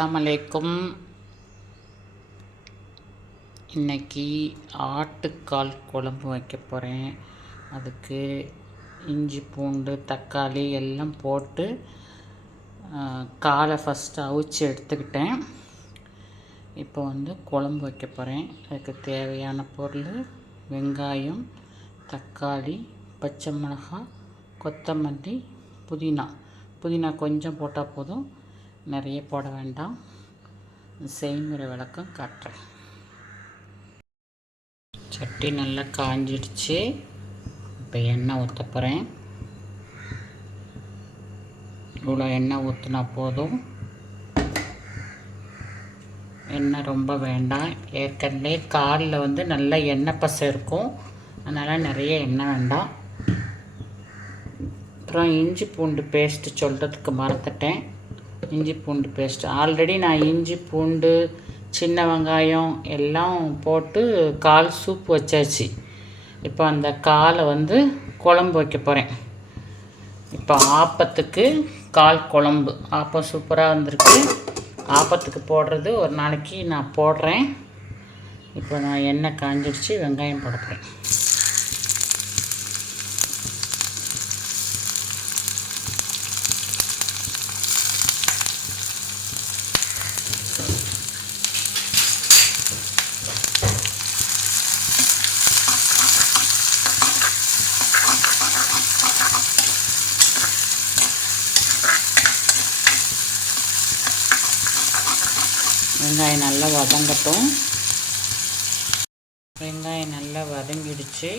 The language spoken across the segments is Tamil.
அஸ்ஸலாமு அலைக்கும். இன்றைக்கி ஆட்டுக்கால் குழம்பு வைக்க போகிறேன். அதுக்கு இஞ்சி பூண்டு தக்காளி எல்லாம் போட்டு காலை ஃபஸ்ட்டு அவிச்சு எடுத்துக்கிட்டேன். இப்போ குழம்பு வைக்க போகிறேன். அதுக்கு தேவையான பொருள் வெங்காயம், தக்காளி, பச்சை மிளகாய், கொத்தமல்லி, புதினா கொஞ்சம் போட்டால் போதும், நிறைய போட வேண்டாம். செய்முறை விளக்கம் காட்டுறேன். சட்டி நல்லா காஞ்சிடுச்சு. இப்போ எண்ணெய் ஊற்ற போகிறேன். இவ்வளோ எண்ணெய் ஊற்றினா போதும், எண்ணெய் ரொம்ப வேண்டாம். ஏற்கனவே காலில் நல்ல எண்ணெய் பசை இருக்கும், அதனால் நிறைய எண்ணெய் வேண்டாம். அப்புறம் இஞ்சி பூண்டு பேஸ்ட்டு சொல்கிறதுக்கு மறந்துட்டேன். இஞ்சி பூண்டு பேஸ்ட்டு ஆல்ரெடி நான் இஞ்சி பூண்டு சின்ன வெங்காயம் எல்லாம் போட்டு கால் சூப் வச்சாச்சு. இப்போ அந்த காலை குழம்பு வைக்க போகிறேன். இப்போ ஆப்பத்துக்கு கால் குழம்பு, ஆப்பம் சூப்பராக வந்திருக்கு. ஆப்பத்துக்கு போடுறது ஒரு நாளைக்கு நான் போடுறேன். இப்போ நான் எண்ணெய் காஞ்சிடுச்சு, வெங்காயம் போட போகிறேன். வெங்காயம் நல்லா வதங்கட்டும். வெங்காயம் நல்லா வதங்கிடுச்சு.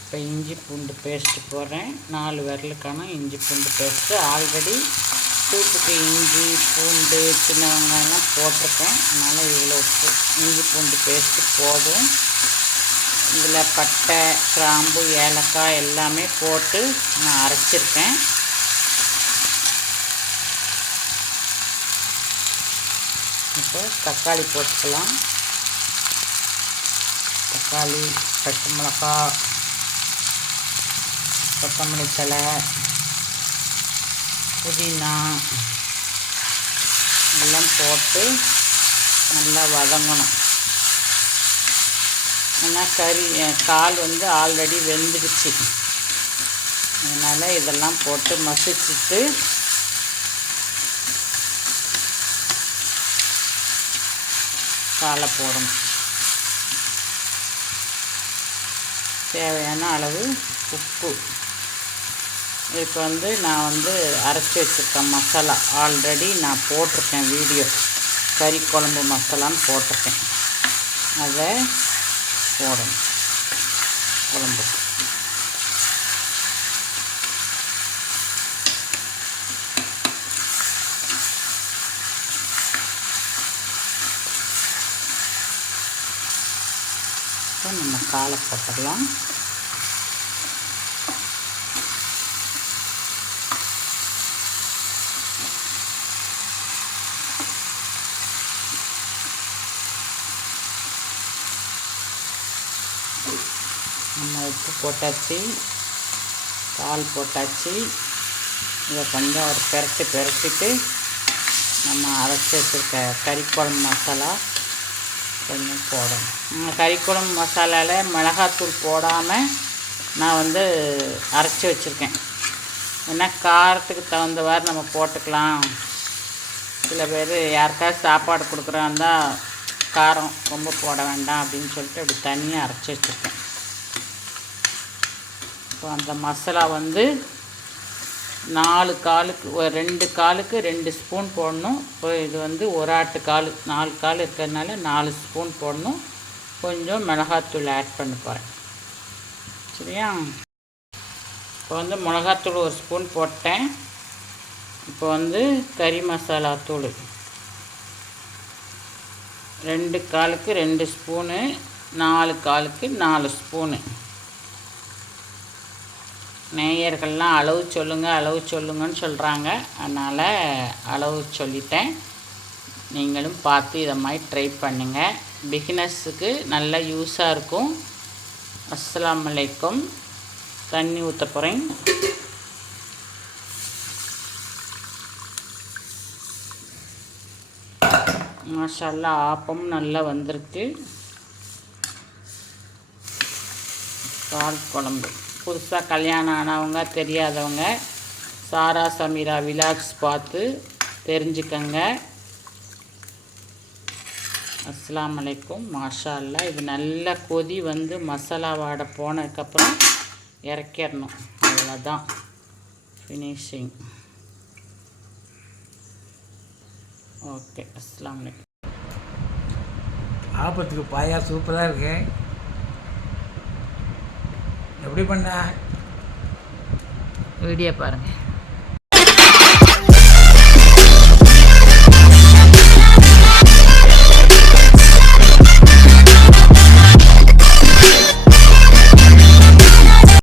இப்போ இஞ்சி பூண்டு பேஸ்ட்டு போடுறேன். 4 விரலுக்கான இஞ்சி பூண்டு பேஸ்ட்டு. ஆல்ரெடி சூப்புக்கு இஞ்சி பூண்டு சின்ன வெங்காயம்லாம் போட்டிருக்கேன், அதனால் இவ்வளோ இஞ்சி பூண்டு பேஸ்ட்டு போதும். இதில் பட்டை, கிராம்பு, ஏலக்காய் எல்லாமே போட்டு நான் அரைச்சிருக்கேன். இப்போ தக்காளி போட்டுக்கலாம். தக்காளி, பச்சை மிளகாய், கொத்தமல்லி தழை, புதினா எல்லாம் போட்டு நல்லா வதங்கணும். ஏன்னா கால் ஆல்ரெடி வெந்துடுச்சு, அதனால் இதெல்லாம் போட்டு மசிச்சுட்டு காலை போடணும். தேவையான அளவு உப்பு. இப்போ நான் அரைச்சி வச்சுருக்கேன் மசாலா, ஆல்ரெடி நான் போட்டிருக்கேன் வீடியோ, கறி குழம்பு மசாலான்னு போட்டிருக்கேன். அதை போடணும் குழம்பு. நம்ம காலை போட்டுடலாம். நம்ம உப்பு போட்டாச்சு, கால் போட்டாச்சு. இதை கொஞ்சம் ஒரு பெரட்டிட்டு நம்ம அரைச்சி வச்சுருக்க கறி குழம்பு மசாலா கொஞ்சம் போடணும். கறி குழம்பு மசாலாவில் மிளகாத்தூள் போடாமல் நான் அரைச்சி வச்சுருக்கேன். ஏன்னா காரத்துக்கு தகுந்தவாறு நம்ம போட்டுக்கலாம். சில பேர் யாருக்காவது சாப்பாடு கொடுக்குறாந்தா காரம் ரொம்ப போட வேண்டாம் அப்படின்னு சொல்லிட்டு அப்படி தனியாக அரைச்சி வச்சுருக்கேன். இப்போ அந்த மசாலா 4 காலுக்கு 2 காலுக்கு 2 ஸ்பூன் போடணும். இப்போ இது ஒரு ஆட்டு கால், 4 கால் இருக்கிறதுனால 4 ஸ்பூன் போடணும். கொஞ்சம் மிளகாத்தூள் ஆட் பண்ண போகிறேன். சரியா? இப்போ மிளகாத்தூள் 1 ஸ்பூன் போட்டேன். இப்போ கறி மசாலா தூள் 2 காலுக்கு 2 ஸ்பூனு, 4 காலுக்கு 4 ஸ்பூனு. நேயர்கள்லாம் அளவு சொல்லுங்கன்னு சொல்கிறாங்க, அதனால் அளவு சொல்லிட்டேன். நீங்களும் பார்த்து இதை மாதிரி ட்ரை பண்ணுங்கள். பிகினர்ஸுக்கு நல்ல யூஸாக இருக்கும். அஸ்ஸலாமு அலைக்கும். தண்ணி ஊற்ற போகிறேன். மாஷா அல்லாஹ் ஆப்பமும் நல்லா வந்திருக்கு. கால் குழம்பு புதுசாக கல்யாணம் ஆனவங்க தெரியாதவங்க சாரா சமீரா விலாக்ஸ் பார்த்து தெரிஞ்சுக்கங்க. அஸ்ஸலாமு அலைக்கும். மாஷா அல்லாஹ் இது நல்லா கொதி வந்து மசாலா வாடை போனதுக்கப்புறம் இறக்கிடணும். அவ்வளோதான் ஃபினிஷிங். ஓகே, அஸ்ஸலாமு அலைக்கும். ஆப்பத்துக்கு பாயா சூப்பராக இருக்கு. எப்படி பண்ண? வீடியோ பாருங்கள்.